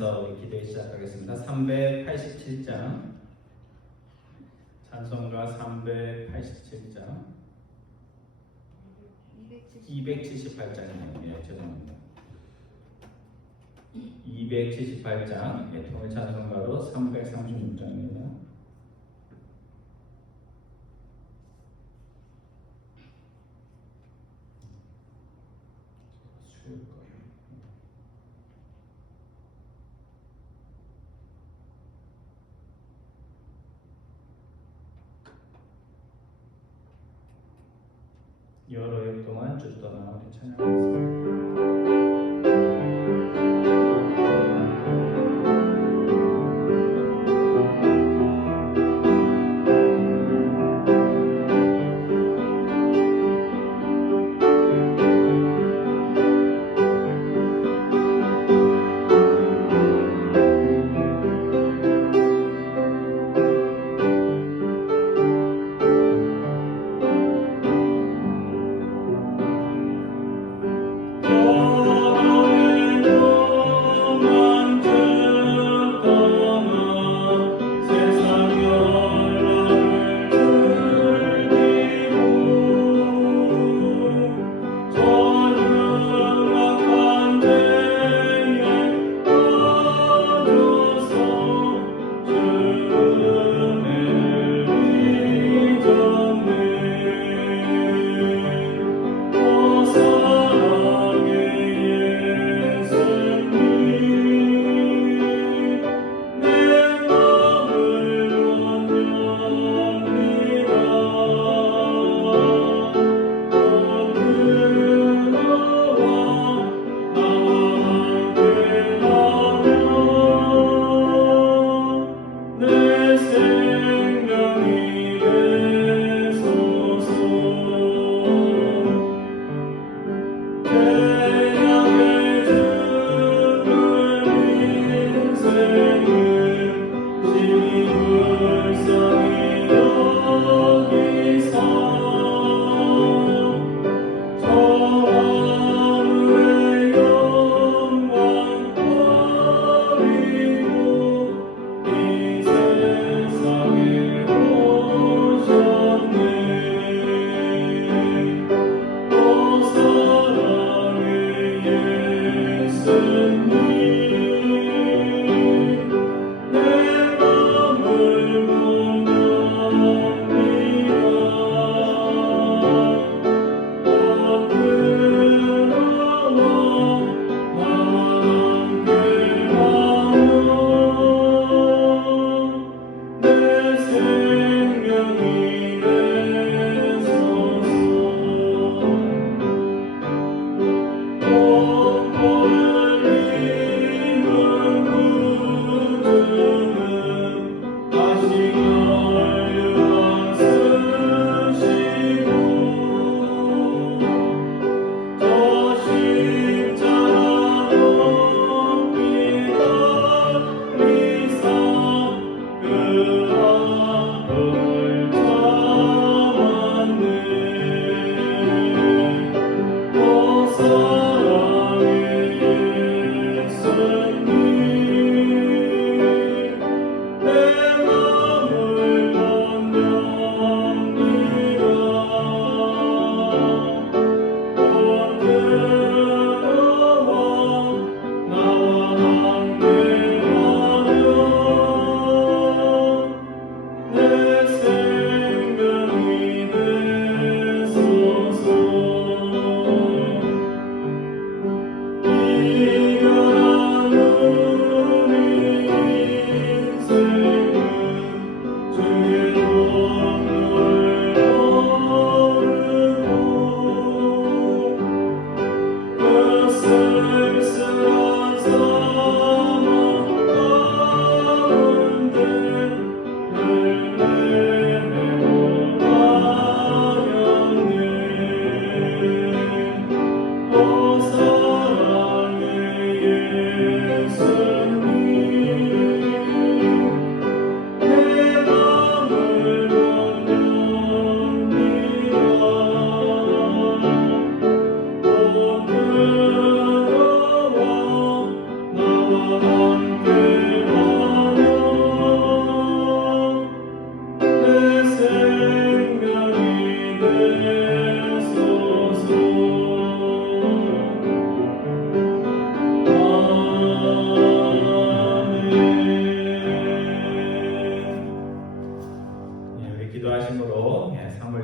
기도하면서 우리 기도에 시작하겠습니다. 387장 찬송가 387장 278장이네요. 예, 죄송합니다. 278장 예, 통일 찬송가로 336장입니다. 여러 해 동안 주 떠나 우리 찬양하겠습니다. Oh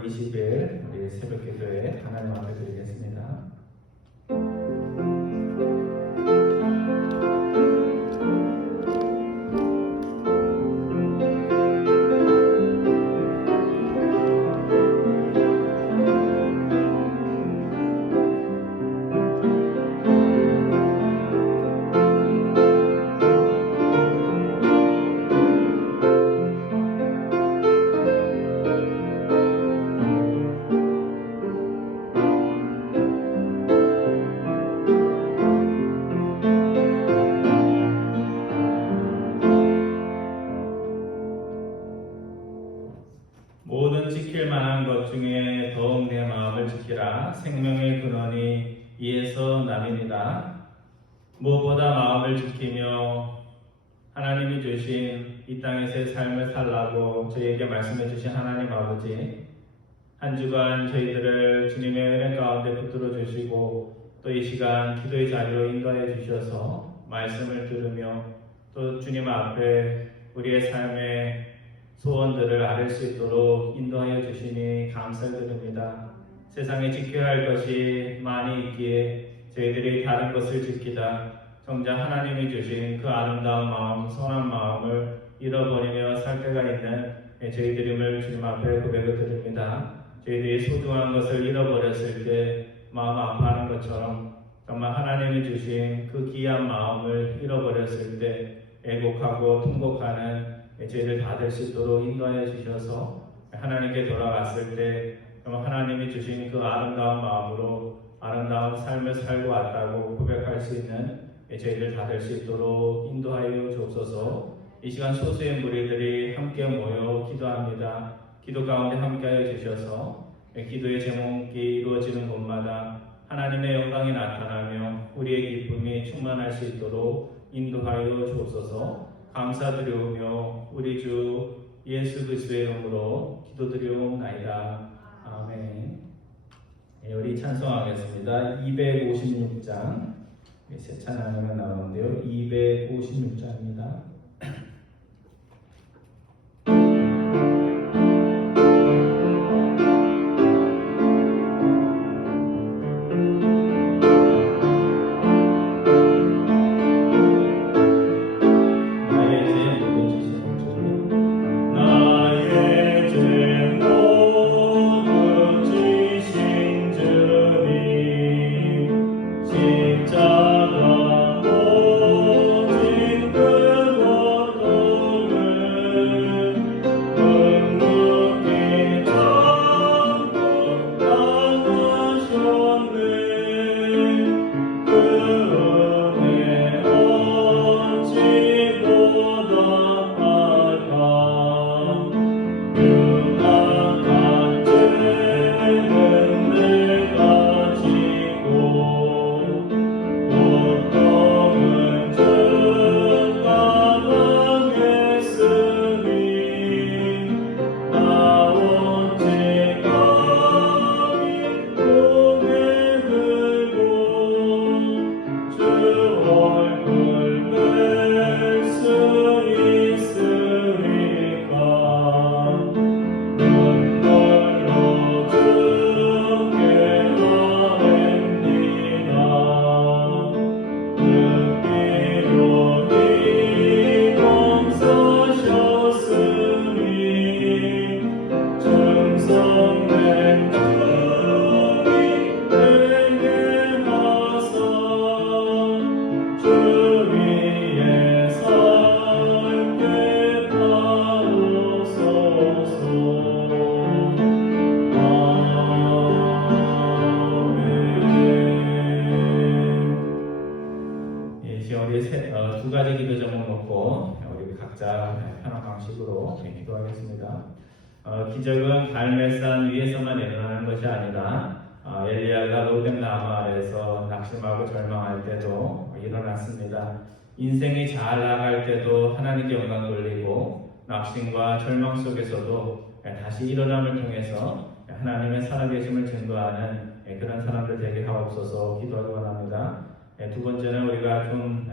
20일 우리 새벽 기도에 하나님 앞에 드리겠습니다. 모든 지킬 만한 것 중에 더욱 내 마음을 지키라. 생명의 근원이 이에서 남이니라. 무엇보다 마음을 지키며 하나님이 주신 이 땅에서의 삶을 살라고 저희에게 말씀해 주신 하나님 아버지, 한 주간 저희들을 주님의 은혜 가운데 붙들어 주시고 또 이 시간 기도의 자리로 인도하여 주셔서 말씀을 들으며 또 주님 앞에 우리의 삶의 소원들을 아를 수 있도록 인도하여 주시니 감사드립니다. 세상에 지켜야 할 것이 많이 있기에 저희들이 다른 것을 지키다 정작 하나님이 주신 그 아름다운 마음, 선한 마음을 잃어버리며 살 때가 있는 저희들임을 주님 앞에 고백을 드립니다. 저희들이 소중한 것을 잃어버렸을 때 마음 아파하는 것처럼 정말 하나님이 주신 그 귀한 마음을 잃어버렸을 때 애곡하고 통곡하는 저희들 다 될 수 있도록 인도하여 주셔서 하나님께 돌아갔을 때 정말 하나님이 주신 그 아름다운 마음으로 아름다운 삶을 살고 왔다고 고백할 수 있는 저희들 다 될 수 있도록 인도하여 주옵소서. 이 시간 소수의 무리들이 함께 모여 기도합니다. 기도 가운데 함께하여 주셔서 기도의 제목이 이루어지는 곳마다 하나님의 영광이 나타나며 우리의 기쁨이 충만할 수 있도록 인도하여 주옵소서. 감사드리오며 우리 주 예수 그리스도의 이름으로 기도드리옵나이다. 아멘. 우리 찬송하겠습니다. 256장 새 찬양이 나오는데요. 256장입니다. 두 가지 기도 제목 놓고 우리 각자 편한 방식으로 기도하겠습니다. 기적은 갈멜산 위에서만 일어나는 것이 아니라 엘리야가 로뎀 나무 아래에서 낙심하고 절망할 때도 일어났습니다. 인생이 잘 나갈 때도 하나님께 영광 돌리고 낙심과 절망 속에서도 다시 일어남을 통해서 하나님의 살아계심을 증거하는 그런 사람들 되게 하옵소서 기도하기 원합니다. 두 번째는 우리가 좀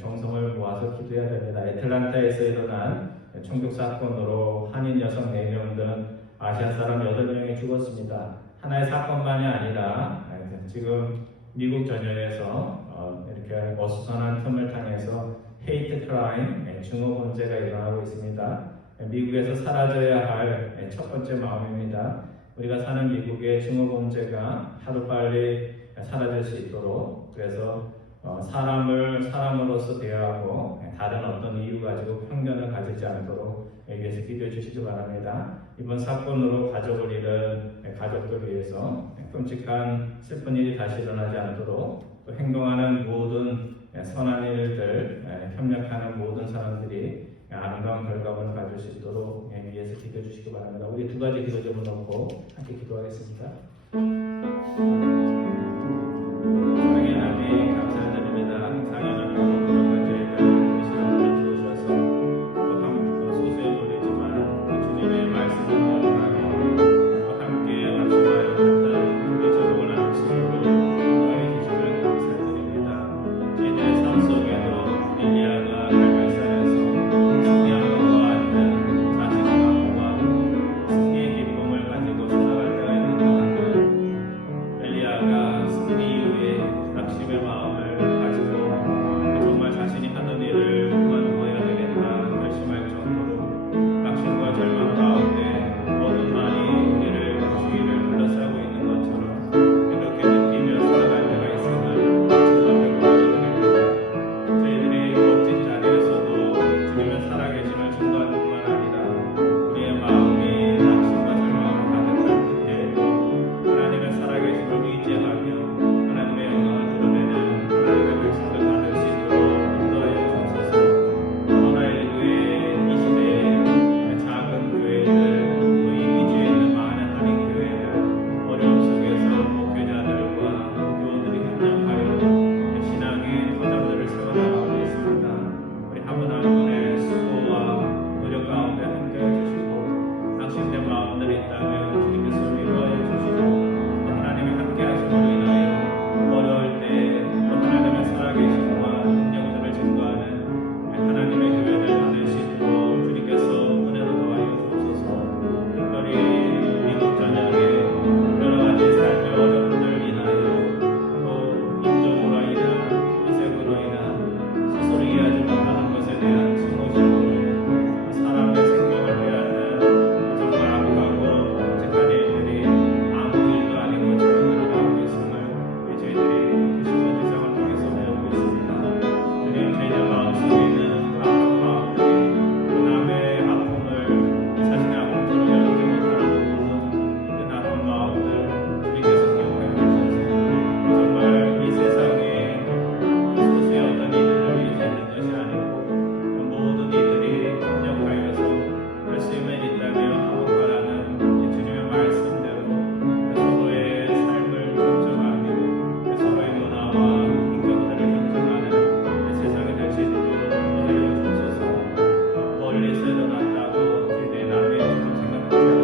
정성을 모아서 기도해야 됩니다. 애틀란타에서 일어난 총격 사건으로 한인 여성 4명 등 아시아 사람 8명이 죽었습니다. 하나의 사건만이 아니라 지금 미국 전역에서 이렇게 어수선한 틈을 당해서 헤이트 크라임, 증오 범죄가 일어나고 있습니다. 미국에서 사라져야 할 첫 번째 마음입니다. 우리가 사는 미국의 증오 범죄가 하루빨리 사라질 수 있도록, 그래서 사람을 사람으로서 대하고 다른 어떤 이유 가지고 편견을 가지지 않도록 위해서 기도해 주시기 바랍니다. 이번 사건으로 가족을 잃은 가족들 위해서 끔찍한 슬픈 일이 다시 일어나지 않도록, 또 행동하는 모든 선한 일들, 협력하는 모든 사람들이 아름다운 결과물을 가질 수 있도록 위해서 기도해 주시기 바랍니다. 우리 두 가지 기도점을 놓고 함께 기도하겠습니다. 사랑의 하나님, 감사드립니다. 항상 연합하고 부족한 저희들 이 시간을 주셔서 또 소수의 무리지만 주님의 말씀을 기억하며 또 함께 말씀하여 같은 우리 저를 원하는 식으로 너의 주심을 감사드립니다. 저희들의 삶 속에도 엘리야가 갈멜산에서 승리한 것과 같은 자신감과 승리의 기쁨을 가지고 살아갈 때가 있는 것 같은 엘리야가 승리 이후에 낙심의 마음을 가지고 정말 자신이 하는 일을 그만두어야 되겠다 결심할 정도로 낙심과 절망 가운데 모든 말이 우리를 주위를 둘러싸고 있는 것처럼 그렇게 느끼며 살아갈 때가 있음을 주님께 고백드립니다. 저희들이 멋진 자리에서도 주님의 살아계심을 증거하는 뿐만 아니라 우리의 마음이 낙심과 절망으로 가득한 그때에도 하나님의 살아계심을 의지하며 하나님의 영광을 드러내는 하나님의 백성들 받을 수 있도록 인도하여 주옵소서. 코로나19의 이 시대에 작은 교회들, 또 이미지에 있는 많은 한인 교회들, 어려움 속에서 목회자들과 교우들이 협력하여 신앙의 터전들을 세워나가고 있습니다. 우리 한 분 한 분의 수고와 노력 가운데 함께해 주시고 낙심된 마음들이 있다면 주님께서 위로하여 주시고 또 하나님의 함께 하심으로 인하여 어려울 때 또 하나님의 살아계심과 능력들을 증거하는 하나님의 교회를 받을 수 있도록 주님께서 은혜로 도와여 주옵소서. 특별히 미국 전역에 여러 가지 삶의 어려움들 인하여 또 인종으로 인한膚색으로 인한 스스로 이해하지 못하는 것에 대한 증오심으로 사람의 생명을 빼앗는 정말 악하고 끔찍한 일들이 아무 일도 아닌 것처럼 일어나고 있음을 저희들이 신문 지상을 통해서 배우고 있습니다. 주님, 저희들 마음속에 있는 악한 마음들이 그 남의 아픔을 자신의 아픔처럼 여기지 못하는 부분은 그 나쁜 마음들 주님께서 기억하여 주셔서 정말 이 세상에 소수의 어떤 이들을 위해서 있는 것이 아니고 모든 이들이 협력하여서 할 수 있는 있다며 하고가라는 주님의 말씀대로 서로의 삶을 존중하며 서로의 문화와 인격들을 존중하는 세상이 될 수 있도록 인도하여 주옵소서. 멀리서 일어났다고 저희들이 남의 일처럼 생각하지 않고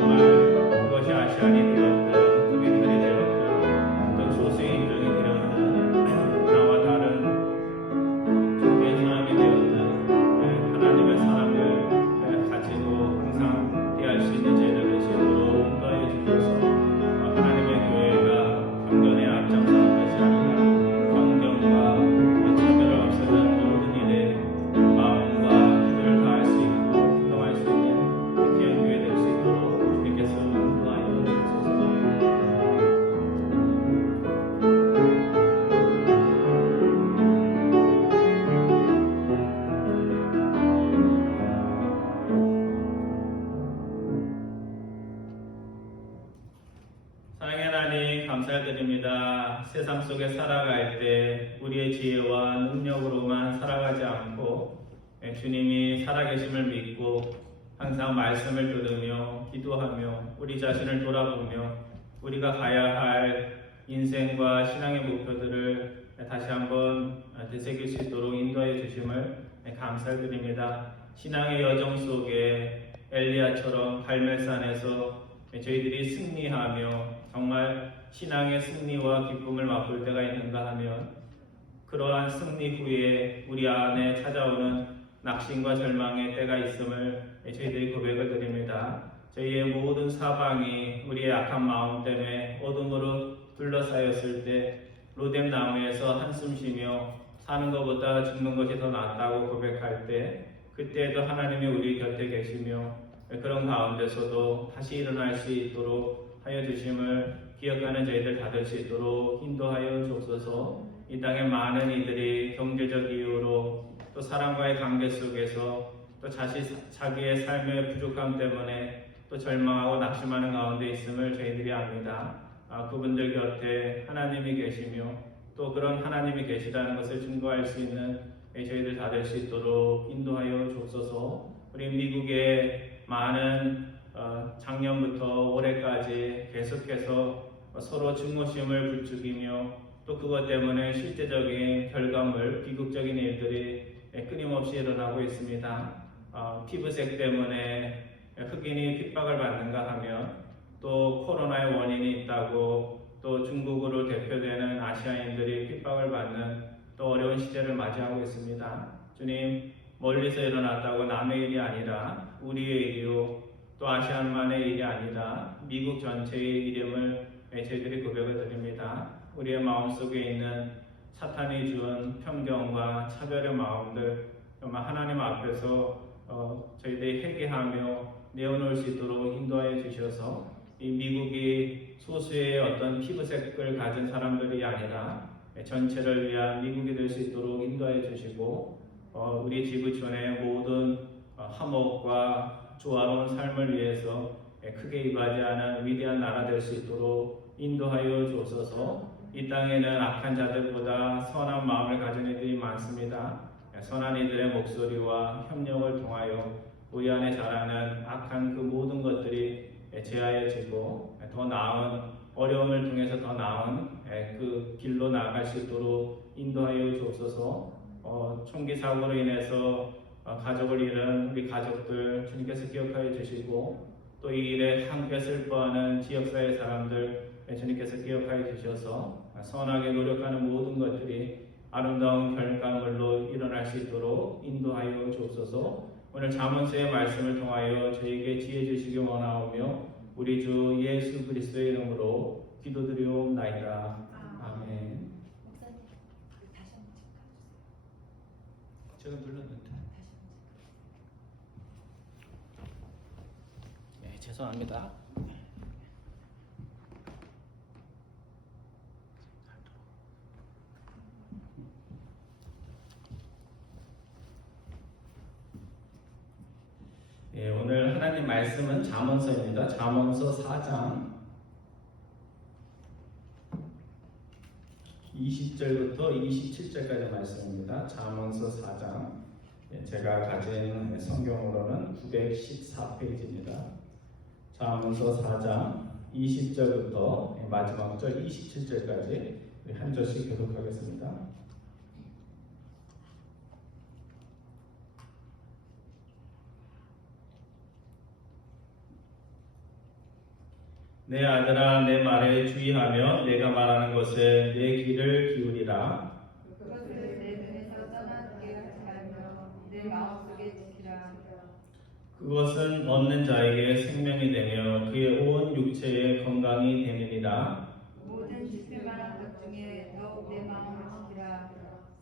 정말 그것이 아시안이 되었든 흑인들이 되었든 또 소수의 인종이 되었든 나와 다른 종교의 사람이 되었든 하나님의 사랑을 가지고 항상 대할 수 있는 저희들 되시도록 인도하여 주셔서 하나님의 교회가 편견에 앞장서는 것이 아니라 편견과 차별을 없애는 모든 일에 마음과 힘을 다할 수 있고 행동할 수 있는 귀한 교회 될 수 있도록 주님께서 인도하여 주옵소서. 사랑의 하나님, 감사드립니다. 세상 속에 살아갈 때 우리의 지혜와 능력으로만 살아가지 않고 주님이 살아계심을 믿고 항상 말씀을 들으며 기도하며 우리 자신을 돌아보며 우리가 가야 할 인생과 신앙의 목표들을 다시 한번 되새길 수 있도록 인도해 주심을 감사드립니다. 신앙의 여정 속에 엘리야처럼 갈멜산에서 저희들이 승리하며 정말 신앙의 승리와 기쁨을 맛볼 때가 있는가 하면 그러한 승리 후에 우리 안에 찾아오는 낙심과 절망의 때가 있음을 저희들이 고백을 드립니다. 저희의 모든 사방이 우리의 악한 마음 때문에 어둠으로 둘러싸였을 때 로뎀 나무에서 한숨 쉬며 사는 것보다 죽는 것이 더 낫다고 고백할 때 그때에도 하나님이 우리 곁에 계시며 그런 가운데서도 다시 일어날 수 있도록 하여 주심을 기억하는 저희들 다 될 수 있도록 인도하여 주옵소서. 이 땅의 많은 이들이 경제적 이유로 또 사람과의 관계 속에서 또 자기의 삶의 부족함 때문에 또 절망하고 낙심하는 가운데 있음을 저희들이 압니다. 그분들 곁에 하나님이 계시며 또 그런 하나님이 계시다는 것을 증거할 수 있는 저희들 다 될 수 있도록 인도하여 주옵소서. 우리 미국의 많은 작년부터 올해까지 계속해서 서로 증오심을 부추기며 또 그것 때문에 실제적인 결과물, 비극적인 일들이 끊임없이 일어나고 있습니다. 피부색 때문에 흑인이 핍박을 받는가 하면 또 코로나의 원인이 있다고 또 중국으로 대표되는 아시아인들이 핍박을 받는 또 어려운 시대를 맞이하고 있습니다. 주님, 멀리서 일어났다고 남의 일이 아니라 우리의 일이요 또 아시아만의 일이 아니라 미국 전체의 이름을 저희들이 고백을 드립니다. 우리의 마음속에 있는 사탄이 준 편견과 차별의 마음들 정말 하나님 앞에서 저희들이 회개하며 내어놓을 수 있도록 인도하여 주셔서 이 미국이 소수의 어떤 피부색을 가진 사람들이 아니라 전체를 위한 미국이 될 수 있도록 인도하여 주시고 우리 지구촌의 모든 화목과 조화로운 삶을 위해서 크게 이바지하는 위대한 나라 될 수 있도록 인도하여 주옵소서. 이 땅에는 악한 자들보다 선한 마음을 가진 이들이 많습니다. 선한 이들의 목소리와 협력을 통하여 우리 안에 자라는 악한 그 모든 것들이 제하여지고 더 나은 어려움을 통해서 더 나은 그 길로 나아갈 수 있도록 인도하여 주옵소서. 총기 사고로 인해서 가족을 잃은 우리 가족들 주님께서 기억하여 주시고 또 이 일에 함께 슬퍼하는 지역사회 사람들 주님께서 기억하여 주셔서 선하게 노력하는 모든 것들이 아름다운 결과물로 일어날 수 있도록 인도하여 주옵소서. 오늘 잠언서의 말씀을 통하여 저에게 지혜 주시기 원하오며 우리 주 예수 그리스도의 이름으로 기도드리옵나이다. 아멘. 제가 눌렀는데. 네, 죄송합니다. 예, 오늘 하나님 말씀은 잠언서입니다. 잠언서 4장 20절부터 27절까지 말씀입니다. 잠언서 4장 제가 가진 성경으로는 914페이지입니다. 잠언서 4장 20절부터 마지막 절 27절까지 한 절씩 교독하겠습니다. 내 아들아, 내 말에 주의하며 내가 말하는 것에 내 귀를 기울이라. 그것을 내 눈에서 떠나게 하지 말며 내 마음속에 지키라. 그것은 얻는 자에게 생명이 되며 그의 온 육체에 건강이 되느니라. 모든 지킬 만한 것 중에 더욱 내 마음을 지키라.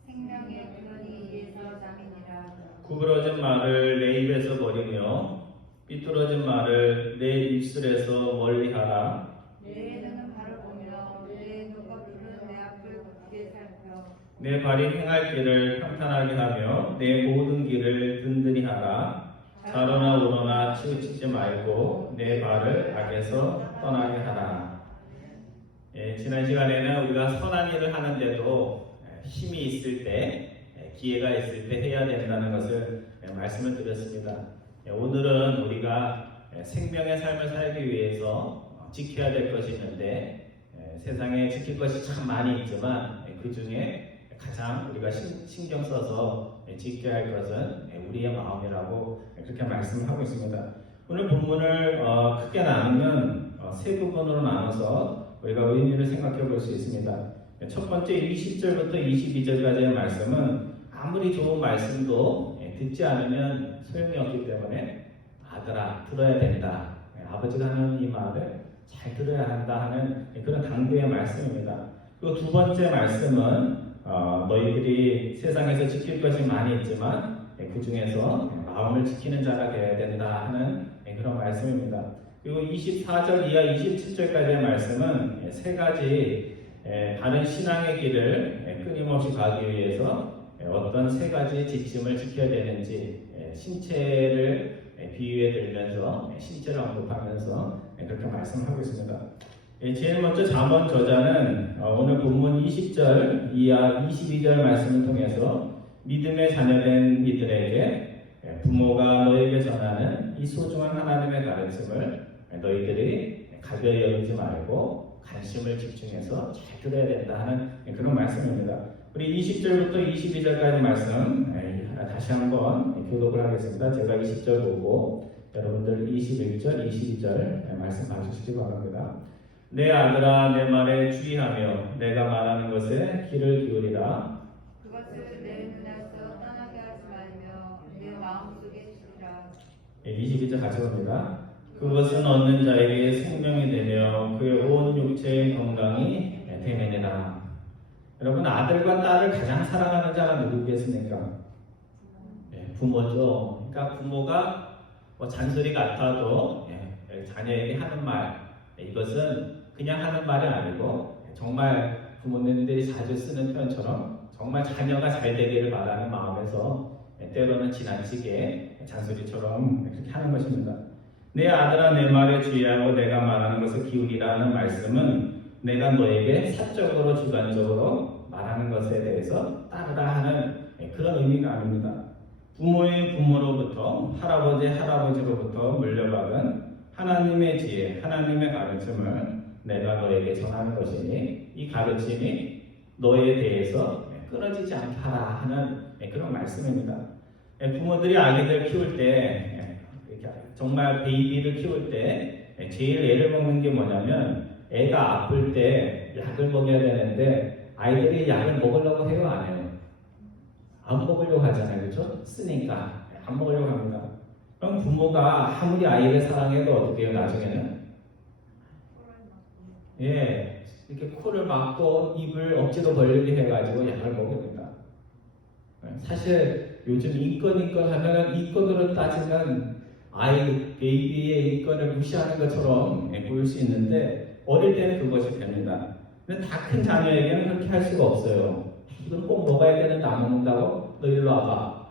생명의 근원이 이에서 남이니라. 구부러진 말을 내 입에서 버리며 삐뚤어진 말을 내 입술에서 멀리하라. 내 눈은 바로 보며 내 눈꺼풀은 내 앞을 굳게 살펴. 내 발이 행할 길을 평탄하게 하며 내 모든 길을 든든히 하라. 좌로나 우로나 치우치지 말고 내 발을 악에서 떠나게 하라. 지난 시간에는 우리가 선한 일을 하는데도 힘이 있을 때, 기회가 있을 때 해야 된다는 것을 말씀을 드렸습니다. 오늘은 우리가 생명의 삶을 살기 위해서 지켜야 될 것이 있는데 세상에 지킬 것이 참 많이 있지만 그 중에 가장 우리가 신경 써서 지켜야 할 것은 우리의 마음이라고 그렇게 말씀을 하고 있습니다. 오늘 본문을 크게 나누면 세 부분으로 나눠서 우리가 의미를 생각해 볼 수 있습니다. 첫 번째 20절부터 22절까지의 말씀은 아무리 좋은 말씀도 듣지 않으면 소용이 없기 때문에 아들아 들어야 된다. 아버지가 하는 이 말을 잘 들어야 한다 하는 그런 당부의 말씀입니다. 그리고 두 번째 말씀은 너희들이 세상에서 지킬 것이 많이 있지만 그 중에서 마음을 지키는 자가 되어야 된다 하는 그런 말씀입니다. 그리고 24절 이하 27절까지의 말씀은 세 가지 바른 신앙의 길을 끊임없이 가기 위해서 어떤 세 가지 지침을 지켜야 되는지 신체를 비유해 들면서 신체를 언급하면서 그렇게 말씀하고 있습니다. 제일 먼저 잠언 저자는 오늘 본문 20절 이하 22절 말씀을 통해서 믿음의 자녀된 이들에게 부모가 너에게 전하는 이 소중한 하나님의 가르침을 너희들이 가벼이 여기지 말고 관심을 집중해서 잘 들어야 된다 하는 그런 말씀입니다. 우리 20절부터 22절까지 말씀 다시 한번 교독을 하겠습니다. 제가 20절 보고 여러분들 21절, 22절 말씀 봐주시기 바랍니다. 내 아들아 내 말에 주의하며 내가 말하는 것에 귀를 기울이라. 그것을 내 눈에서 떠나게 하지 말며 내 마음속에 두라. 22절 같이 봅니다. 그것은 얻는 자에게 생명이 되며 그의 온 육체의 건강이 되느니라. 여러분 아들과 딸을 가장 사랑하는 자가 누구겠습니까? 부모죠. 그러니까 부모가 잔소리 같아도 자녀에게 하는 말 이것은 그냥 하는 말이 아니고 정말 부모님들이 자주 쓰는 표현처럼 정말 자녀가 잘 되기를 바라는 마음에서 때로는 지나치게 잔소리처럼 그렇게 하는 것입니다. 내 아들아 내 말에 주의하고 내가 말하는 것을 기울이라는 말씀은 내가 너에게 사적으로 주관적으로 말하는 것에 대해서 따르라 하는 그런 의미가 아닙니다. 부모의 부모로부터 할아버지로부터 물려받은 하나님의 지혜, 하나님의 가르침을 내가 너에게 전하는 것이니 이 가르침이 너에 대해서 끊어지지 않다라 하는 그런 말씀입니다. 부모들이 아기들 키울 때 정말 베이비를 키울 때 제일 애를 먹는 게 뭐냐면 애가 아플 때 약을 먹여야 되는데 아이들이 약을 먹으려고 해요 안 해요? 안 먹으려고 하잖아요. 그렇죠? 쓰니까 안 먹으려고 합니다. 그럼 부모가 아무리 아이를 사랑해도 어떻게 해요 나중에는? 이렇게 코를 막고 입을 억지로 벌리게 해가지고 약을 먹입니다. 사실 요즘 인권 하면 인권으로 따지면 아이 베이비의 인권을 무시하는 것처럼 보일 수 있는데 어릴 때는 그것이 됩니다. 근데 다 큰 자녀에게는 그렇게 할 수가 없어요. 이건 꼭 먹어야 되는데 안 먹는다고? 너 일로 와봐.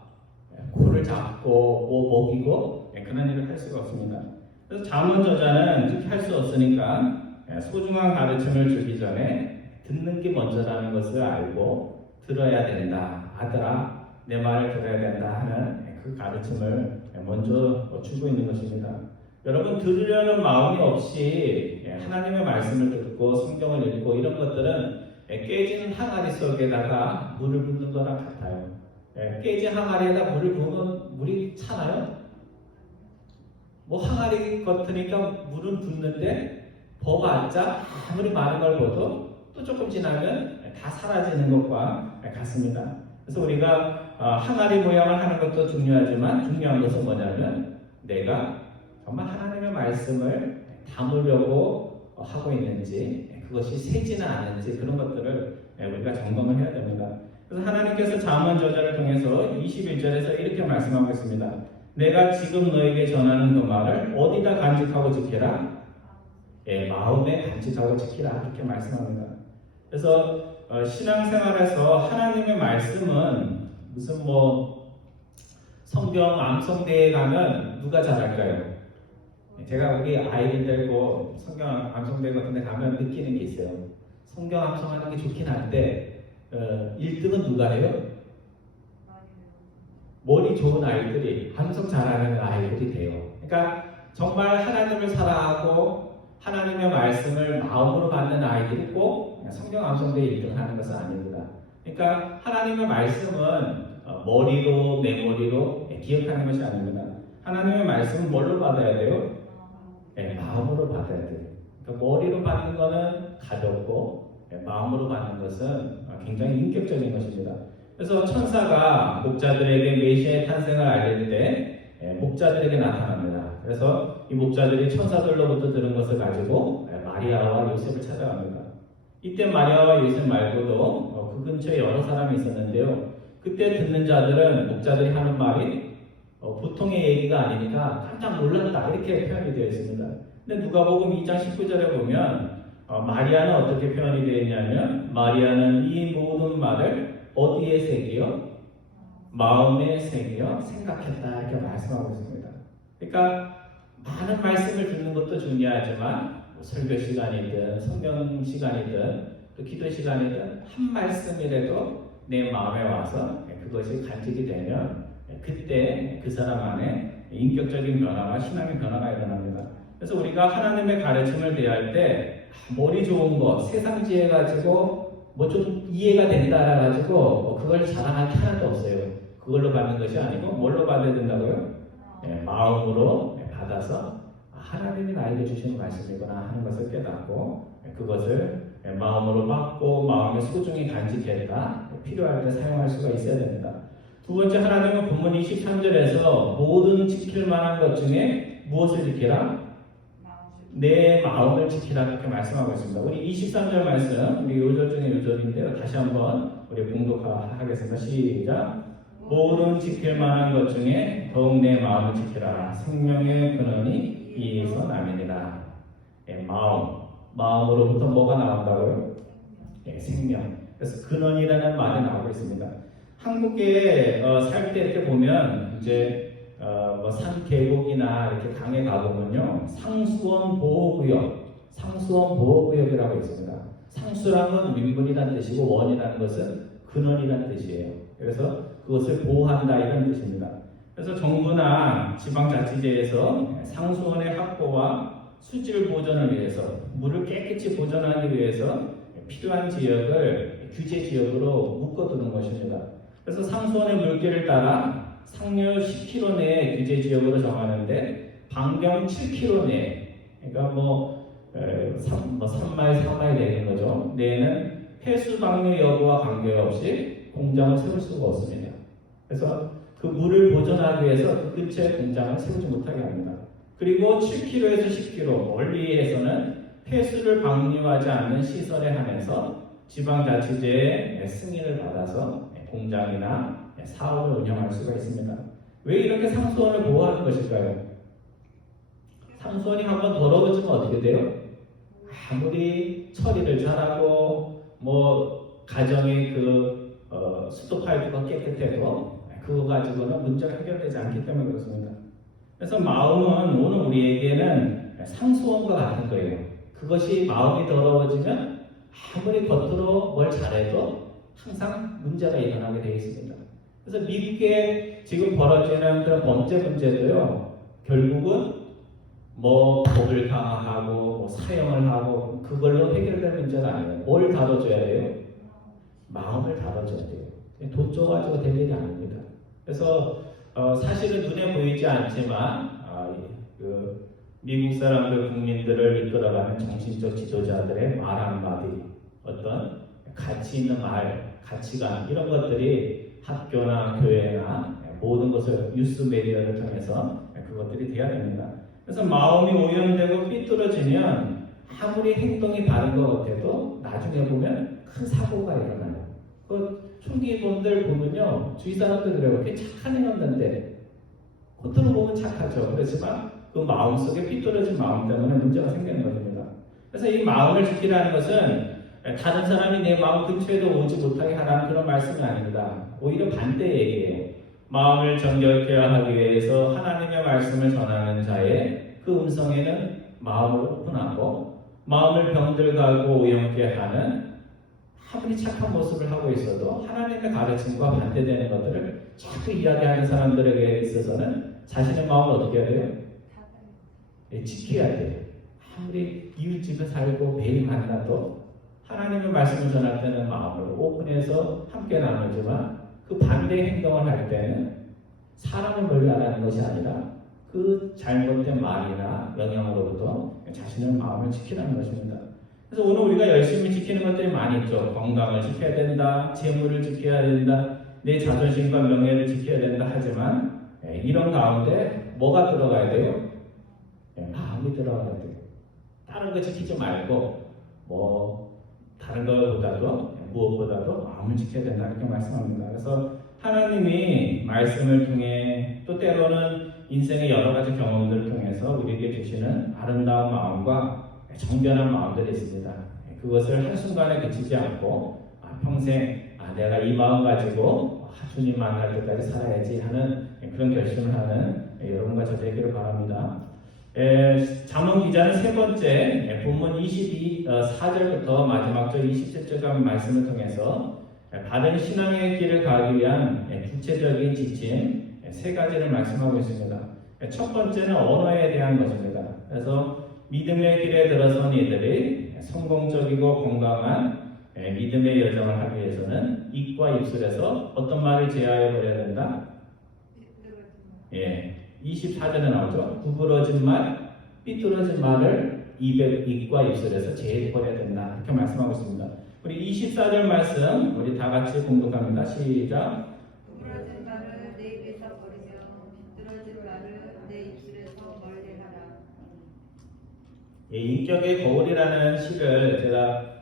코를 잡고 뭐 먹이고 그런 일을 할 수가 없습니다. 그래서 잠언 저자는 그렇게 할 수 없으니까 소중한 가르침을 주기 전에 듣는 게 먼저라는 것을 알고 들어야 된다. 아들아 내 말을 들어야 된다 하는 그 가르침을 먼저 주고 있는 것입니다. 여러분 들으려는 마음이 없이 하나님의 말씀을 듣고 성경을 읽고 이런 것들은 깨진 항아리 속에다가 물을 붓는 거랑 같아요. 깨진 항아리에다 물을 부으면 물이 차나요? 뭐 항아리 같으니까 물은 붓는데 버봤자 아무리 많은 걸 봐도 또 조금 지나면 다 사라지는 것과 같습니다. 그래서 우리가 항아리 모양을 하는 것도 중요하지만 중요한 것은 뭐냐면 내가 정말 하나님의 말씀을 담으려고 하고 있는지 그것이 새지는 않은지 그런 것들을 우리가 점검을 해야 됩니다. 그래서 하나님께서 잠언 저자를 통해서 21절에서 이렇게 말씀하고 있습니다. 내가 지금 너에게 전하는 그 말을 어디다 간직하고 지키라? 마음에 간직하고 지키라 이렇게 말씀합니다. 그래서 신앙생활에서 하나님의 말씀은 무슨 성경 암송대에 가면 누가 잘할까요? 제가 우리 아이들 데리고 성경 암송대 같은 데 가면 느끼는 게 있어요. 성경 암송하는 게 좋긴 한데 1등은 누가 해요? 머리 좋은 아이들이 암송 잘하는 아이들이 돼요. 그러니까 정말 하나님을 사랑하고 하나님의 말씀을 마음으로 받는 아이들이 꼭 성경 암송대에 1등 하는 것은 아닙니다. 그러니까 하나님의 말씀은 머리로 메모리로 기억하는 것이 아닙니다. 하나님의 말씀은 뭘로 받아야 돼요? 마음으로 받아야 돼요. 그러니까 머리로 받는 것은 가볍고 마음으로 받는 것은 굉장히 인격적인 것입니다. 그래서 천사가 목자들에게 메시아의 탄생을 알릴 때 목자들에게 나타납니다. 그래서 이 목자들이 천사들로부터 들은 것을 가지고 마리아와 요셉을 찾아갑니다. 이때 마리아와 요셉 말고도 그 근처에 여러 사람이 있었는데요. 그때 듣는 자들은 목자들이 하는 말이 보통의 얘기가 아니니까 깜짝 놀랐다 이렇게 표현이 되어 있습니다. 근데 누가복음 2장 19절에 보면 마리아는 어떻게 표현이 되어 있냐면 마리아는 이 모든 말을 어디에 새기요? 마음에 새기어 생각했다 이렇게 말씀하고 있습니다. 그러니까 많은 말씀을 듣는 것도 중요하지만 설교 시간이든 성경 시간이든 또 기도 시간이든 한 말씀이라도 내 마음에 와서 그것이 간직이 되면 그때 그 사람 안에 인격적인 변화와 신앙의 변화가 일어납니다. 그래서 우리가 하나님의 가르침을 대할 때 머리 좋은 거 세상 지혜 가지고 뭐 좀 이해가 된다 가지고 그걸 자랑할 게 하나도 없어요. 그걸로 받는 것이 아니고 뭘로 받아야 된다고요? 마음으로 받아서 하나님이 나에게 주시는 말씀이구나 하는 것을 깨닫고 그것을 마음으로 받고 마음에 소중히 간직했다 필요할 때 사용할 수가 있어야 됩니다. 두 번째, 하나님은 본문 23절에서 모든 지킬 만한 것 중에 무엇을 지키라? 내 마음을 지키라 그렇게 말씀하고 있습니다. 우리 23절 말씀, 우리 요절 중에 요절인데요. 다시 한번 우리 공독하겠습니다. 시작. 모든 지킬 만한 것 중에 더욱 내 마음을 지키라. 생명의 근원이 이에서 남이니라. 마음으로부터 뭐가 나온다고요? 생명. 그래서 근원이라는 말이 나오고 있습니다. 한국에 살 때 이렇게 보면 이제 산 계곡이나 이렇게 강에 가보면요, 상수원 보호구역이라고 있습니다. 상수란 건 민분이라는 뜻이고 원이라는 것은 근원이라는 뜻이에요. 그래서 그것을 보호한다 이런 뜻입니다. 그래서 정부나 지방자치제에서 상수원의 확보와 수질 보존을 위해서 물을 깨끗이 보존하기 위해서 필요한 지역을 규제 지역으로 묶어두는 것입니다. 그래서 상수원의 물길을 따라 상류 10km 내에 규제 지역으로 정하는데 반경 7km 내에, 그러니까 3마일, 4마일 되는 거죠. 내에는 폐수 방류 여부와 관계없이 공장을 세울 수가 없습니다. 그래서 그 물을 보존하기 위해서 그 근처에 공장을 세우지 못하게 합니다. 그리고 7km에서 10km 멀리에서는 폐수를 방류하지 않는 시설에 한해서 지방자치제의 승인을 받아서 공장이나 사업을 운영할 수가 있습니다. 왜 이렇게 상수원을 보호하는 것일까요? 상수원이 한번 더러워지면 어떻게 돼요? 아무리 처리를 잘하고 가정의 수도 파이프가 깨끗해도 그거 가지고는 문제가 해결되지 않기 때문에 그렇습니다. 그래서 마음은 오늘 우리에게는 상수원과 같은 거예요. 그것이 마음이 더러워지면 아무리 겉으로 뭘 잘해도 항상 문제가 일어나게 되어 있습니다. 그래서 미국에 지금 벌어지는 그런 범죄 문제도요, 결국은 법을 강화하고 사형을 하고 그걸로 해결될 문제가 아니에요. 뭘 다뤄줘야 돼요? 마음을 다뤄줘야 돼요. 돈 줘가지고 될 일이 아닙니다. 그래서 사실은 눈에 보이지 않지만 미국 사람들 국민들을 이끌어가는 정신적 지도자들의 말 한마디, 어떤 가치 있는 말, 가치관 이런 것들이 학교나 교회나 모든 것을 뉴스 메디어를 통해서 그것들이 돼야 됩니다. 그래서 마음이 오염되고 삐뚤어지면 아무리 행동이 바른 것 같아도 나중에 보면 큰 사고가 일어나요. 그 총기범들 보면요, 주위 사람들 그래요. 그게 착한 애였는데 겉으로 보면 착하죠. 그렇지만 그 마음속에 삐뚤어진 마음 때문에 문제가 생기는 것입니다. 그래서 이 마음을 지키라는 것은 다른 사람이 내 마음 근처에도 오지 못하게 하라는 그런 말씀이 아닙니다. 오히려 반대 얘기예요. 마음을 정결케 하기 위해서 하나님의 말씀을 전하는 자의 그 음성에는 마음을 오픈하고 마음을 병들가고 오염케 하는 아무리 착한 모습을 하고 있어도 하나님의 가르침과 반대되는 것들을 자꾸 이야기하는 사람들에게 있어서는 자신의 마음을 어떻게 해야 돼요? 지켜야 돼요. 아무리 이웃집에 살고 매일 만나도 하나님의 말씀을 전할 때는 마음을 오픈해서 함께 나누지만 그 반대 행동을 할 때는 사람을 멀리하라는 것이 아니라 그 잘못된 말이나 영향으로부터 자신의 마음을 지키라는 것입니다. 그래서 오늘 우리가 열심히 지키는 것들이 많이 있죠. 건강을 지켜야 된다, 재물을 지켜야 된다, 내 자존심과 명예를 지켜야 된다 하지만 이런 가운데 뭐가 들어가야 돼요? 마음이 들어가야 돼요. 다른 거 지키지 말고 다른 것보다도 무엇보다도 마음을 지켜야 된다 이렇게 말씀합니다. 그래서 하나님이 말씀을 통해 또 때로는 인생의 여러 가지 경험들을 통해서 우리에게 주시는 아름다운 마음과 정결한 마음들이 있습니다. 그것을 한순간에 그치지 않고 평생 내가 이 마음 가지고 주님 만날 때까지 살아야지 하는 그런 결심을 하는 여러분과 저 되기를 바랍니다. 잠언 기자는 세 번째 본문 4절부터 마지막 절 27절까지 말씀을 통해서 바른 신앙의 길을 가기 위한 구체적인 지침 세 가지를 말씀하고 있습니다. 첫 번째는 언어에 대한 것입니다. 그래서 믿음의 길에 들어선 이들이 성공적이고 건강한 믿음의 여정을 하기 위해서는 입과 입술에서 어떤 말을 제하여 버려야 된다? 24절에 나오죠. 구부러진 말, 삐뚤어진 말을 입과 입술에서 제해버려야 된다. 이렇게 말씀하고 있습니다. 우리 24절 말씀 우리 다 같이 공독합니다. 시작. 구부러진 말을 내 입에서 버리며 삐뚤어진 말을 내 입술에서 멀리 하라. 인격의 거울이라는 시를 제가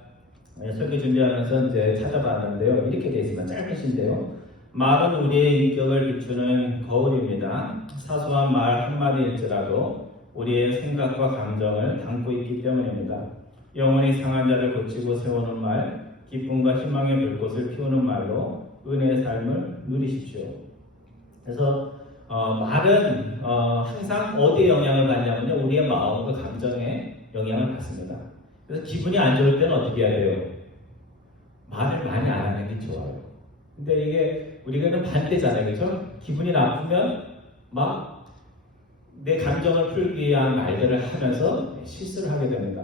설교 준비하면서 이제 찾아봤는데요. 이렇게 되어 있습니다. 짧은 시인데요. 말은 우리의 인격을 비추는 거울입니다. 사소한 말 한마디일지라도 우리의 생각과 감정을 담고 있기 때문입니다. 영원히 상한 자를 고치고 세우는 말, 기쁨과 희망의 불꽃을 피우는 말로 은혜의 삶을 누리십시오. 그래서 말은 항상 어디에 영향을 받냐면요, 우리의 마음과 감정에 영향을 받습니다. 그래서 기분이 안 좋을 때는 어떻게 해야 돼요? 말을 많이 안 하는 게 좋아요. 근데 이게 우리가는 반대잖아요, 그렇죠? 기분이 나쁘면 막 내 감정을 풀기 위한 말들을 하면서 실수를 하게 됩니다.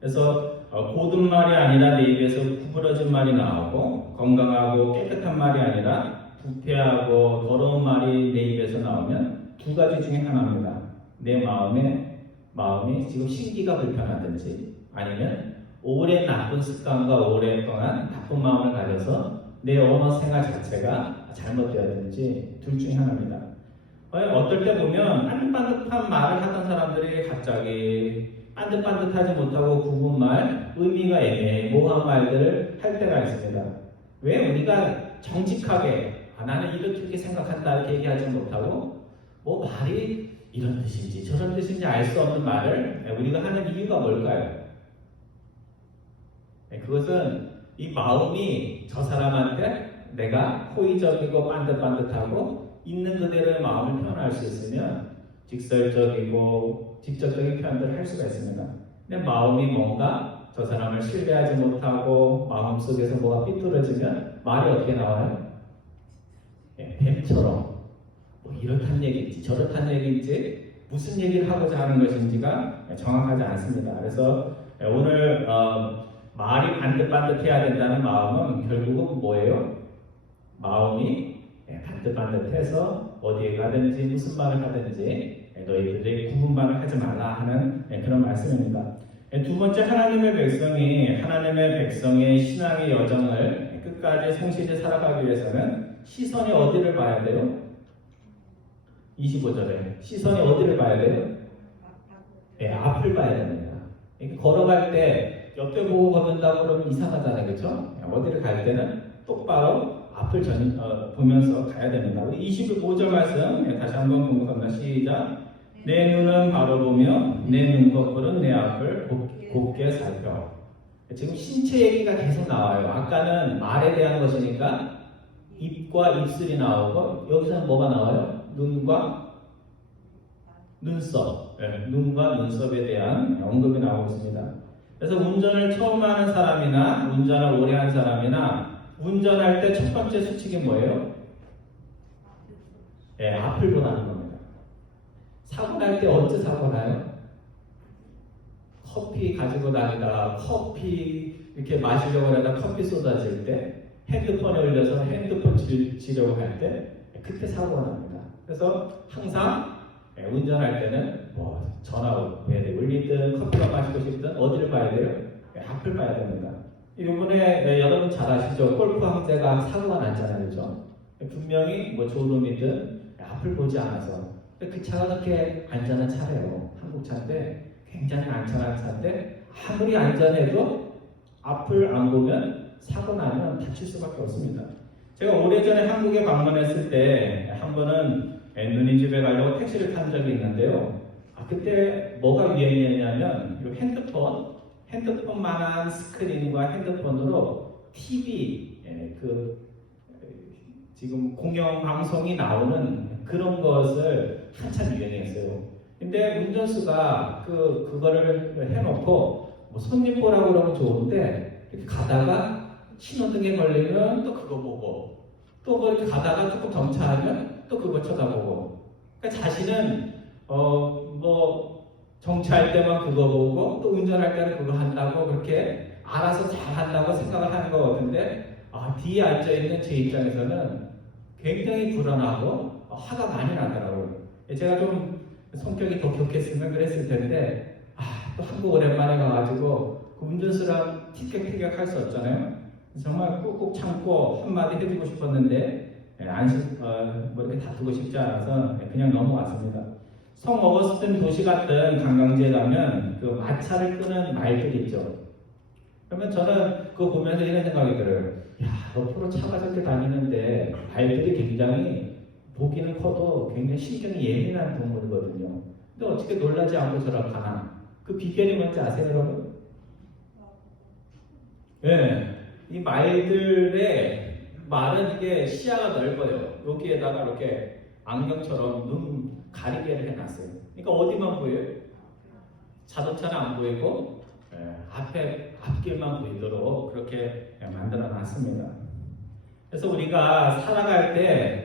그래서 고든 말이 아니라 내 입에서 구부러진 말이 나오고, 건강하고 깨끗한 말이 아니라 부패하고 더러운 말이 내 입에서 나오면 두 가지 중에 하나입니다. 내 마음이 지금 신기가 불편하든지, 아니면 오랜 나쁜 습관과 오랫동안 나쁜 마음을 가져서 내 언어 생활 자체가 잘못되었든지 둘 중에 하나입니다. 어떨 때 보면 반듯반듯한 말을 하던 사람들이 갑자기 반듯반듯하지 못하고 굽은 말, 의미가 애매모호한 말들을 할 때가 있습니다. 왜 우리가 정직하게 나는 이렇게 생각한다 이렇게 얘기하지 못하고 말이 이런 뜻인지 저런 뜻인지 알 수 없는 말을 우리가 하는 이유가 뭘까요? 그것은 이 마음이 저 사람한테 내가 호의적이고 반듯반듯하고 있는 그대로의 마음을 표현할 수 있으면 직설적이고 직접적인 표현들을 할 수가 있습니다. 근데 마음이 뭔가 저 사람을 신뢰하지 못하고 마음속에서 뭐가 삐뚤어지면 말이 어떻게 나와요? 뱀처럼 이렇단 얘기인지 저렇단 얘기인지 무슨 얘기를 하고자 하는 것인지가 정확하지 않습니다. 그래서 오늘 말이 반듯반듯해야 된다는 마음은 결국은 뭐예요? 마음이 반듯반듯해서 어디에 가든지 무슨 말을 하든지 너희들이 구분말을 하지 말라 하는 그런 말씀입니다. 두 번째, 하나님의 백성의 신앙의 여정을 끝까지 성실히 살아가기 위해서는 시선이 어디를 봐야 돼요? 25절에 시선이 어디를 봐야 돼요? 앞을 봐야 됩니다. 걸어갈 때 옆에 보고 걷는다고 그러면 이상하잖아요, 그렇죠? 어디를 갈 때는 똑바로 앞을 보면서 가야 됩니다. 우리 25절 말씀 다시 한번 공부합니다. 시작. 내 눈은 바로 보며 내 눈꺼풀은 내 앞을 곱게 살펴. 지금 신체 얘기가 계속 나와요. 아까는 말에 대한 것이니까 입과 입술이 나오고 여기서는 뭐가 나와요? 눈과 눈썹. 눈과 눈썹에 대한 언급이 나오고 있습니다. 그래서 운전을 처음 하는 사람이나 운전을 오래 한 사람이나 운전할 때 첫 번째 수칙이 뭐예요? 앞을 보라는 겁니다. 사고 날 때 언제 사고 나요? 커피 가지고 다니다가 커피 이렇게 마시려고 하다가 커피 쏟아질 때, 핸드폰에 올려서 핸드폰 지려고 할 때 그때 사고가 납니다. 그래서 항상 운전할 때는 전화 울리든 커피가 마시고 싶든 어디를 봐야 돼요? 앞을 봐야 됩니다. 이번에 여러분 잘 아시죠? 골프 황제가 사고가 났잖아요, 그죠? 분명히 조름이든 앞을 보지 않아서 그 차가 그렇게 안전한 차래요. 한국 차인데 굉장히 안전한 차인데 아무리 안전해도 앞을 안 보면 사고 나면 다칠 수밖에 없습니다. 제가 오래전에 한국에 방문했을 때 한 번은 누님 집에 가려고 택시를 탄 적이 있는데요. 그때 뭐가 유행이었냐면 핸드폰만한 스크린과 핸드폰으로 TV 지금 공영 방송이 나오는 그런 것을 한참 유행했어요. 근데 운전수가 그거를 해놓고 뭐 손님 보라고 그러면 좋은데 이렇게 가다가 신호등에 걸리면 또 그거 보고 또 뭐 이렇게 가다가 조금 정차하면 또 그거 쳐다보고 그러니까 자신은 뭐 정차할 때만 그거 보고 또 운전할 때는 그거 한다고 그렇게 알아서 잘 한다고 생각을 하는 것 같은데 뒤에 앉아있는 제 입장에서는 굉장히 불안하고 화가 많이 나더라고요. 제가 좀 성격이 더 격했으면 그랬을 텐데 또 한국 오랜만에 가가지고 그 운전수랑 티격태격 할 수 없잖아요. 정말 꾹꾹 참고 한마디 해주고 싶었는데 뭐 이렇게 다투고 싶지 않아서 그냥 넘어왔습니다. 성 어거스틴 도시 같은 관광지에 가면 그 마차를 끄는 말들이 있죠. 그러면 저는 그거 보면서 이런 생각이 들어요. 옆으로 차가 저렇게 다니는데 말들이 굉장히 보기는 커도 굉장히 신경이 예민한 동물이거든요. 근데 어떻게 놀라지 않고 저렇게 가나? 그 비결이 뭔지 아세요, 여러분? 네. 이 말은 이게 시야가 넓어요. 여기에다가 이렇게 안경처럼 눈 가리개를 해놨어요. 그러니까 어디만 보여요? 자동차는 안 보이고 앞길만 보이도록 그렇게 만들어놨습니다. 그래서 우리가 살아갈 때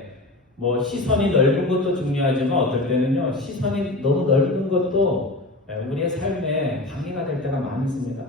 뭐 시선이 넓은 것도 중요하지만 어떨 때는요 시선이 너무 넓은 것도 우리의 삶에 방해가 될 때가 많이 있습니다.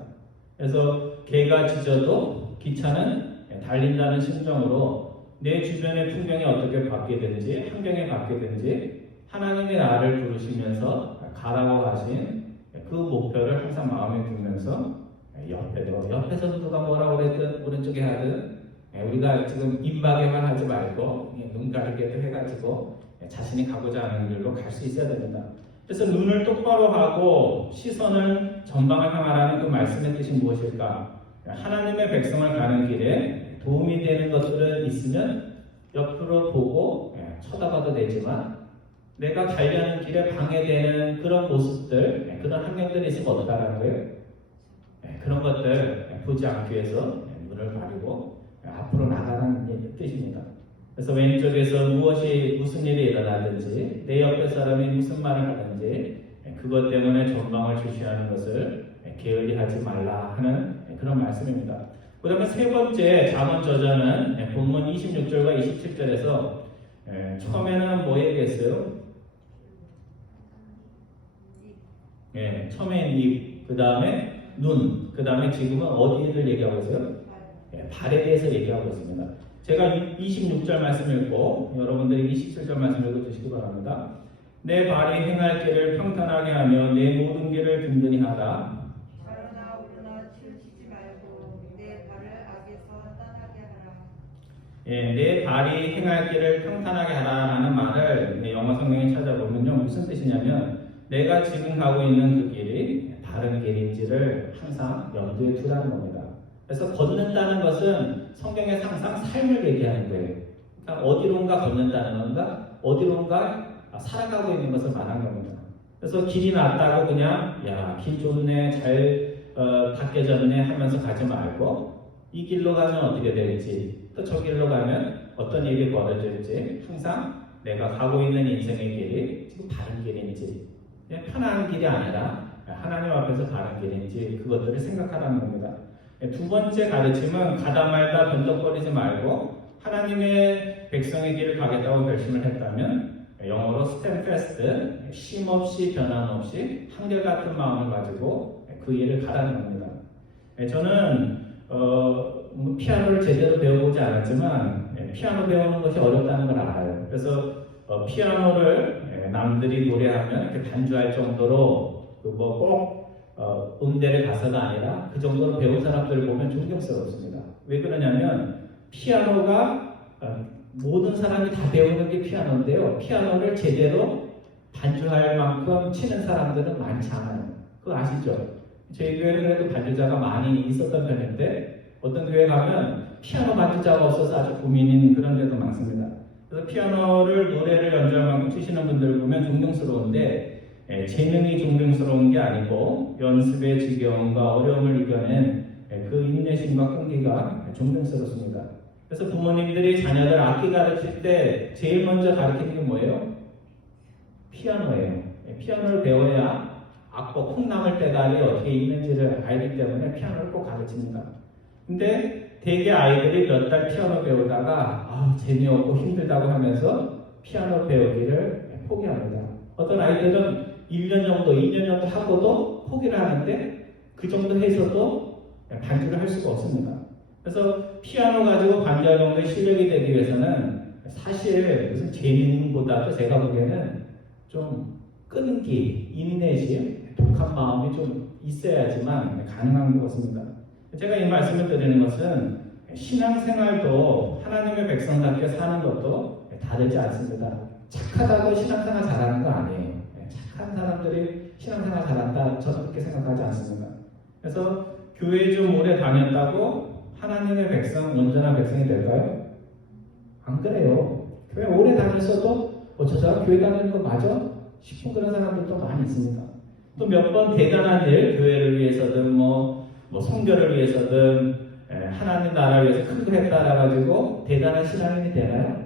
그래서 개가 짖어도 기차는 달린다는 심정으로 내 주변의 풍경이 어떻게 바뀌든지 환경이 바뀌든지 하나님이 나를 부르시면서 가라고 하신 그 목표를 항상 마음에 두면서 옆에서 누가 뭐라고 그랬든 오른쪽에 하든 우리가 지금 입마개만 하지 말고 눈 가리개도 해가지고 자신이 가고자 하는 길로 갈 수 있어야 됩니다. 그래서 눈을 똑바로 하고 시선을 전방을 향하라는 그 말씀의 뜻이 무엇일까? 하나님의 백성을 가는 길에 도움이 되는 것들은 있으면 옆으로 보고 쳐다봐도 되지만 내가 가려는 길에 방해되는 그런 모습들, 그런 환경들이 있으면 어떡하라는 거예요? 그런 것들 보지 않기 위해서 눈을 가리고 앞으로 나가라는 뜻입니다. 그래서 왼쪽에서 무슨 일이 일어나든지 내 옆에 사람이 무슨 말을 하든지 그것 때문에 전방을 주시하는 것을 게을리 하지 말라 하는 그런 말씀입니다. 그 다음에 세 번째 잠언 저자는 본문 26절과 27절에서 처음에는 뭐 얘기했어요? 처음엔 입, 그 다음에 눈, 그 다음에 지금은 어디를 얘기하고 있어요? 발에 대해서 얘기하고 있습니다. 제가 26절 말씀 읽고 여러분들이 27절 말씀 읽어주시기 바랍니다. 내 발이 행할 길을 평탄하게 하며 내 모든 길을 든든히 하라. 가로나 오르나 치우치지 말고 내 발을 악에서 떠나게 하라. 내 발이 행할 길을 평탄하게 하라라는 말을 영어 성경에 찾아보면요 무슨 뜻이냐면 내가 지금 가고 있는 그 길이 바른 길인지를 항상 염두에 두라는 겁니다. 그래서 걷는다는 것은 성경에서 항상 삶을 얘기하는 거예요. 그러니까 어디론가 걷는다는 건가 어디론가 살아가고 있는 것을 말하는 겁니다. 그래서 길이 낫다고 그냥 길 좋네 잘 닦여졌네 하면서 가지 말고 이 길로 가면 어떻게 될지 또 저 길로 가면 어떤 일이 벌어질지 항상 내가 가고 있는 인생의 길이 지금 바른 길인지 편한 길이 아니라 하나님 앞에서 바른 길인지 그것들을 생각하라는 겁니다. 두 번째 가르침은 가다 말다 변덕거리지 말고 하나님의 백성의 길을 가겠다고 결심을 했다면 영어로 stand fast, 쉼 없이 변함 없이 한결같은 마음을 가지고 그 일을 가라는 겁니다. 저는 피아노를 제대로 배워보지 않았지만 피아노 배우는 것이 어렵다는 걸 알아요. 그래서 피아노를 남들이 노래하면 이렇게 반주할 정도로 꼭 음대를 가서가 아니라 그 정도로 배운 사람들을 보면 존경스럽습니다. 왜 그러냐면 피아노가 모든 사람이 다 배우는 게 피아노인데요. 피아노를 제대로 반주할 만큼 치는 사람들은 많지 않아요. 그거 아시죠? 저희 교회는 그래도 반주자가 많이 있었던 편인데 어떤 교회 가면 피아노 반주자가 없어서 아주 고민인 그런 데도 많습니다. 그래서 피아노를 노래를 연주할 만큼 치시는 분들 보면 존경스러운데 재능이 존경스러운 게 아니고 연습의 지겨움과 어려움을 이겨낸 그 인내심과 끈기가 존경스럽습니다. 그래서 부모님들이 자녀들 악기 가르칠 때 제일 먼저 가르치는 게 뭐예요? 피아노예요. 피아노를 배워야 악보 콩나물 대가리 어떻게 있는지를 알기 때문에 피아노를 꼭 가르칩니다. 근데 대개 아이들이 몇 달 피아노 배우다가 재미없고 힘들다고 하면서 피아노 배우기를 포기합니다. 어떤 아이들은 1년 정도, 2년 정도 하고도 포기를 하는데 그 정도 해서도 반주를 할 수가 없습니다. 그래서 피아노 가지고 반주할 정도의 실력이 되기 위해서는 사실 무슨 재능보다도 제가 보기에는 좀 끈기, 인내심, 독한 마음이 좀 있어야지만 가능한 것 같습니다. 제가 이 말씀을 드리는 것은 신앙생활도 하나님의 백성답게 사는 것도 다르지 않습니다. 착하다고 신앙생활 잘하는 거 아니에요. 착한 사람들이 신앙생활 잘한다, 저는 그렇게 생각하지 않습니다. 그래서 교회 좀 오래 다녔다고 하나님의 백성, 온전한 백성이 될까요? 안 그래요. 교회 오래 다녔어도 저 사람 교회 다니는 거 맞아? 싶은 그런 사람들도 많이 있습니다. 또 몇 번 대단한 일, 교회를 위해서든 뭐 성교를 위해서든 하나님 나라를 위해서 큰 거 했다라 가지고 대단한 신앙인이 되나요?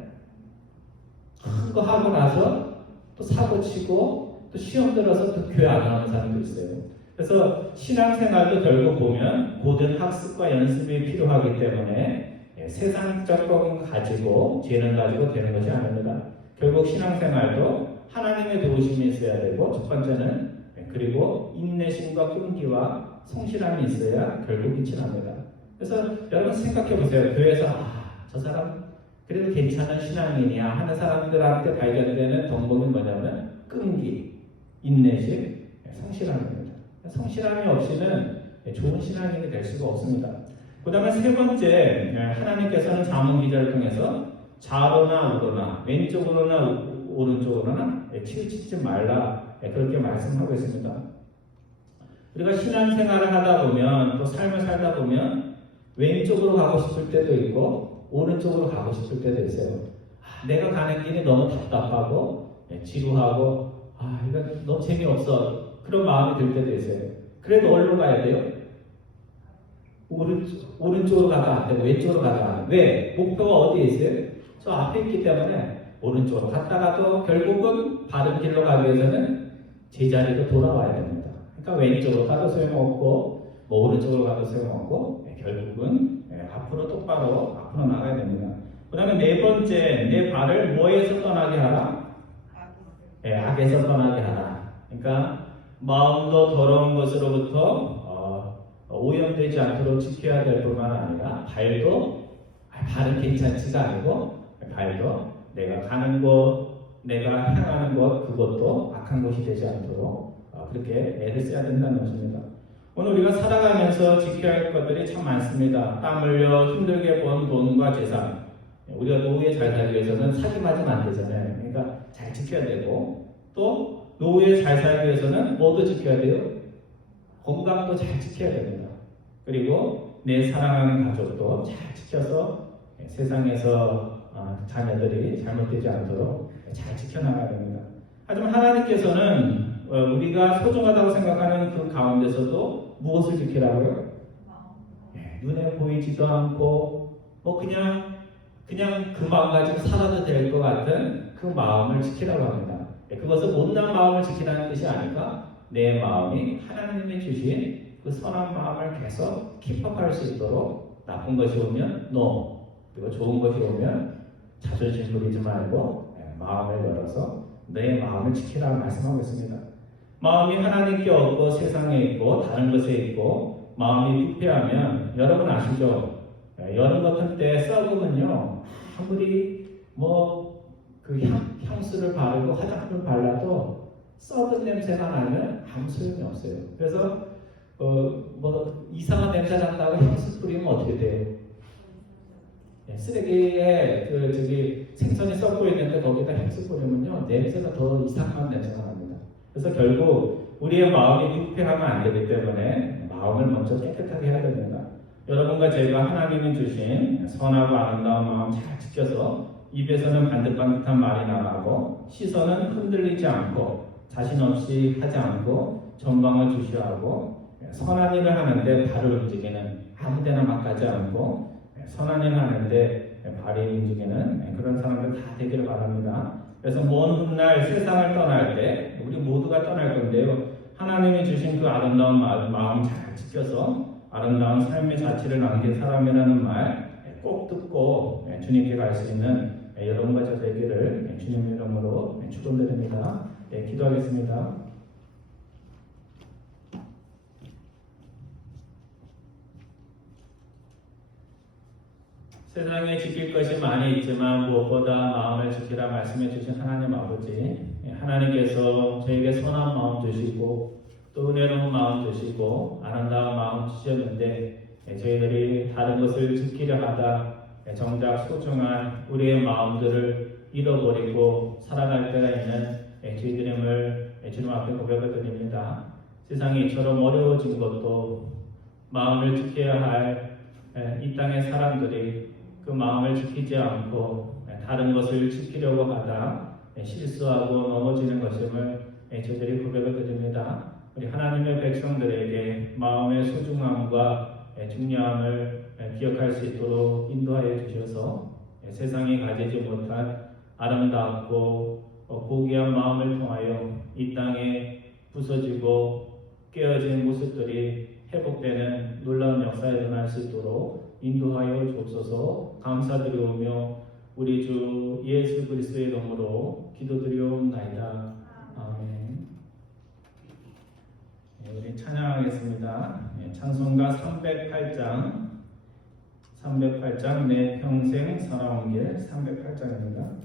큰 거 하고 나서 또 사고 치고 또 시험 들어서 또 교회 안 나오는 사람도 있어요. 그래서 신앙생활도 결국 보면 고된 학습과 연습이 필요하기 때문에 세상적 것 가지고 재능 가지고 되는 것이 아닙니다. 결국 신앙생활도 하나님의 도우심이 있어야 되고 첫 번째는 그리고 인내심과 끈기와 성실함이 있어야 결국 빛이 납니다. 그래서 여러분 생각해 보세요. 교회에서 저 사람 그래도 괜찮은 신앙인이야 하는 사람들한테 발견되는 덕목이 뭐냐면 끈기, 인내심, 성실함입니다. 성실함이 없이는 좋은 신앙인이 될 수가 없습니다. 그 다음에 세 번째, 하나님께서는 잠언 기자를 통해서 좌로나 우로나 왼쪽으로나 오른쪽으로나 치우치지 말라 그렇게 말씀하고 있습니다. 우리가 신앙생활을 하다 보면 또 삶을 살다 보면 왼쪽으로 가고 싶을 때도 있고 오른쪽으로 가고 싶을 때도 있어요. 내가 가는 길이 너무 답답하고 지루하고 이거 너무 재미없어 그런 마음이 들 때도 있어요. 그래도 어디로 가야 돼요? 오른쪽으로 가도 안 되고 왼쪽으로 가도 안 돼요. 왜? 목표가 어디에 있어요? 저 앞에 있기 때문에 오른쪽으로 갔다가도 결국은 바른 길로 가기 위해서는 제자리로 돌아와야 됩니다. 그러니까 왼쪽으로 가도 소용없고 오른쪽으로 가도 소용없고 결국은 앞으로 똑바로 앞으로 나가야 됩니다. 그 다음에 네 번째, 내 발을 뭐에서 떠나게 하라? 악에서 떠나게 하라. 그러니까 마음도 더러운 것으로부터 오염되지 않도록 지켜야 될 뿐만 아니라 발은 괜찮지가 아니고 발도 내가 가는 곳, 내가 향하는 곳 그것도 악한 곳이 되지 않도록 그렇게 애를 써야 된다는 것입니다. 오늘 우리가 살아가면서 지켜야 할 것들이 참 많습니다. 땀 흘려 힘들게 번 돈과 재산. 우리가 노후에 잘 살기 위해서는 사기 맞으면 안 되잖아요. 그러니까 잘 지켜야 되고 또 노후에 잘 살기 위해서는 뭐도 지켜야 돼요? 건강도 잘 지켜야 됩니다. 그리고 내 사랑하는 가족도 잘 지켜서 세상에서 자녀들이 잘못되지 않도록 잘 지켜나가야 됩니다. 하지만 하나님께서는 우리가 소중하다고 생각하는 그 가운데서도 무엇을 지키라고요? 눈에 보이지도 않고 그냥 그 마음 가지고 살아도 될 것 같은 그 마음을 지키라고 합니다. 그것은 못난 마음을 지키라는 뜻이 아니까 내 마음이 하나님이 주신 그 선한 마음을 계속 킵업할 수 있도록 나쁜 것이 오면 NO 그리고 좋은 것이 오면 자존심 부리지 말고 마음을 열어서 내 마음을 지키라고 말씀하고 있습니다. 마음이 하나님께 없고 세상에 있고 다른 것에 있고 마음이 부패하면 여러분 아시죠? 여름 같은 때 썩으면요 아무리 그 향수를 바르고 화장품을 발라도 썩은 냄새가 나면 아무 소용이 없어요. 그래서 이상한 냄새 난다고 향수 뿌리면 어떻게 돼요? 쓰레기에 생선이 썩고 있는데 거기다 향수 뿌리면요 냄새가 더 이상한 냄새가 납니다. 그래서 결국 우리의 마음이 부패하면 안 되기 때문에 마음을 먼저 깨끗하게 해야 됩니다. 여러분과 제가 하나님이 주신 선하고 아름다운 마음 잘 지켜서 입에서는 반듯반듯한 말이 나가고 시선은 흔들리지 않고 자신 없이 하지 않고 전방을 주시하고 선한 일을 하는데 발을 움직이는 아무데나 막 가지 않고 선한 일을 하는데 발이 움직이는 그런 사람들 다 되기를 바랍니다. 그래서 먼 훗날 세상을 떠날 때 우리 모두가 떠날 건데요. 하나님이 주신 그 아름다운 마음 잘 지켜서 아름다운 삶의 자취를 남긴 사람이라는 말 꼭 듣고 주님께 갈 수 있는 여러분과 저 되기를 주님 이름으로 축원드립니다. 기도하겠습니다. 세상에 지킬 것이 많이 있지만 무엇보다 마음을 지키라 말씀해 주신 하나님 아버지, 하나님께서 저에게 선한 마음 주시고 또 은혜로운 마음 주시고 아름다운 마음 주셨는데 저희들이 다른 것을 지키려 하다 정작 소중한 우리의 마음들을 잃어버리고 살아갈 때가 있는 저희들임을 주님 앞에 고백을 드립니다. 세상이 이처럼 어려워진 것도 마음을 지켜야 할 이 땅의 사람들이 그 마음을 지키지 않고 다른 것을 지키려고 하다 실수하고 넘어지는 것임을 저희들이 고백을 드립니다. 우리 하나님의 백성들에게 마음의 소중함과 중요함을 기억할 수 있도록 인도하여 주셔서 세상이 가지지 못한 아름답고 고귀한 마음을 통하여 이 땅에 부서지고 깨어진 모습들이 회복되는 놀라운 역사에 일어날 수 있도록 인도하여 주옵소서. 감사드리오며 우리 주 예수 그리스도의 이름으로 기도드리옵나이다. 아멘. 우리 찬양하겠습니다. 찬송가 308장 내 평생 살아온 길 308장입니다.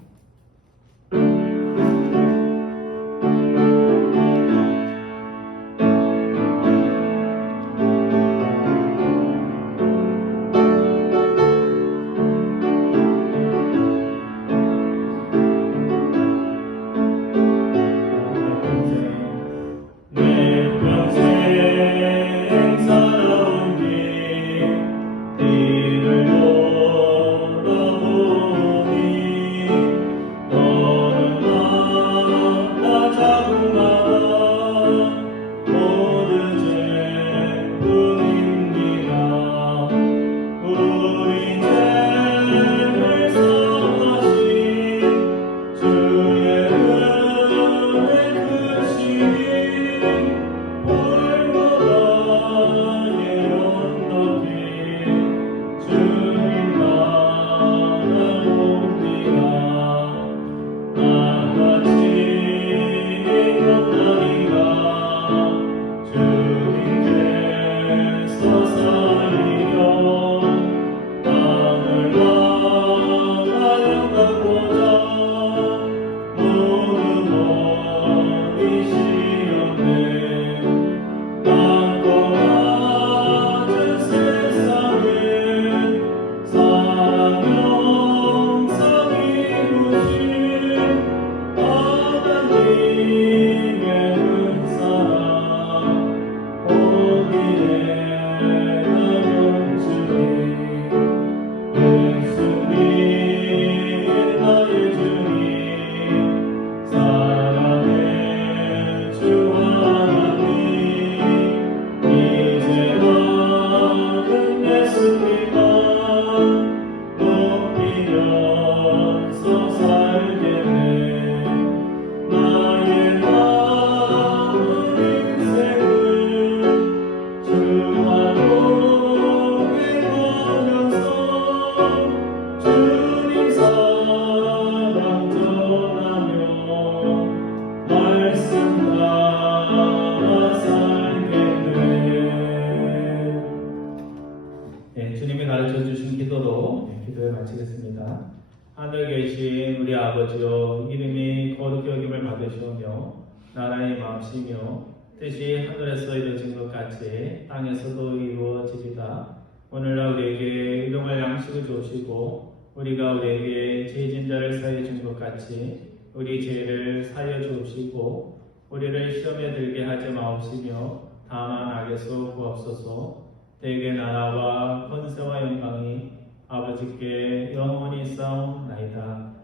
주님이 가르쳐 주신 기도로 기도를 마치겠습니다. 하늘에 계신 우리 아버지여, 이름이 거룩히 여김을 받으시오며 나라의 마음이며 뜻이 하늘에서 이루어진 것 같이 땅에서도 이루어지리다. 오늘날 우리에게 일용할 양식을 주시고 우리가 우리에게 죄진 자를 사하여 준 것 같이 우리 죄를 사하여 주옵시고 우리를 시험에 들게 하지 마옵시며 다만 악에서 구하옵소서. 대개 나라와 권세와 영광이 아버지께 영원히 싸움나이다.